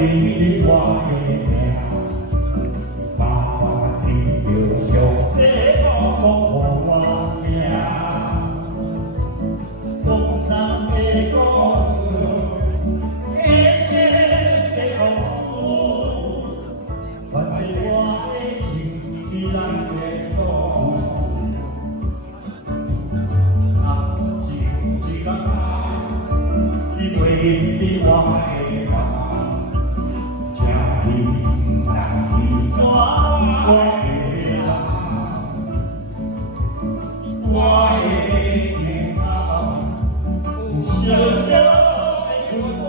你我的命，麻烦你着详细讲予我听。讲人的故事，下世的风雨，凡是我的心，你人的所你为你我的梦，请你难去怎我的人，我的面孔有小小的幽默，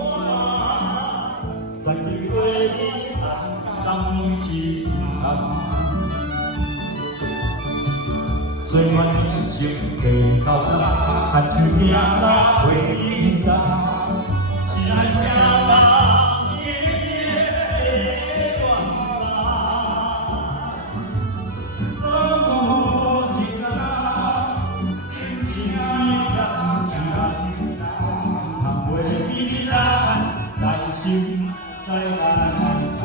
曾经对你人情虽然人生地高高，但像命那会应当。是咱谁人一生的愿望？总有一天，真心感情，通袂比咱内心再难看。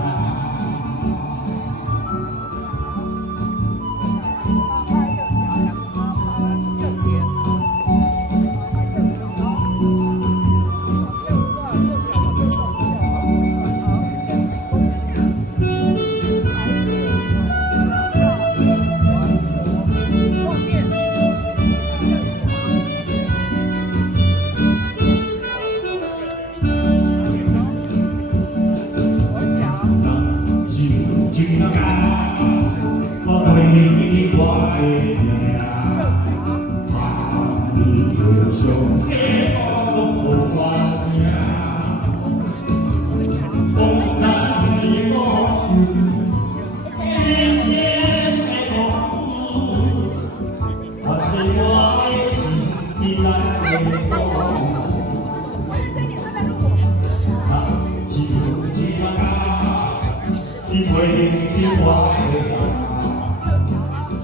因为你我的梦，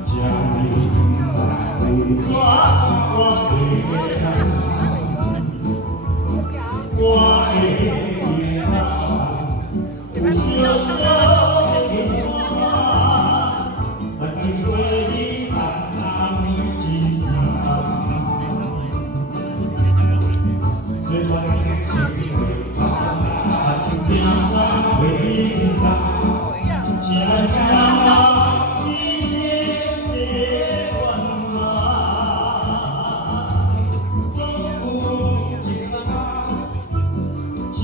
将你为我的人，我的天堂，小小的愿望，曾经对你情虽然心会痛，但就这样为你疼。是咱谁人一生的愿望，总有一天，心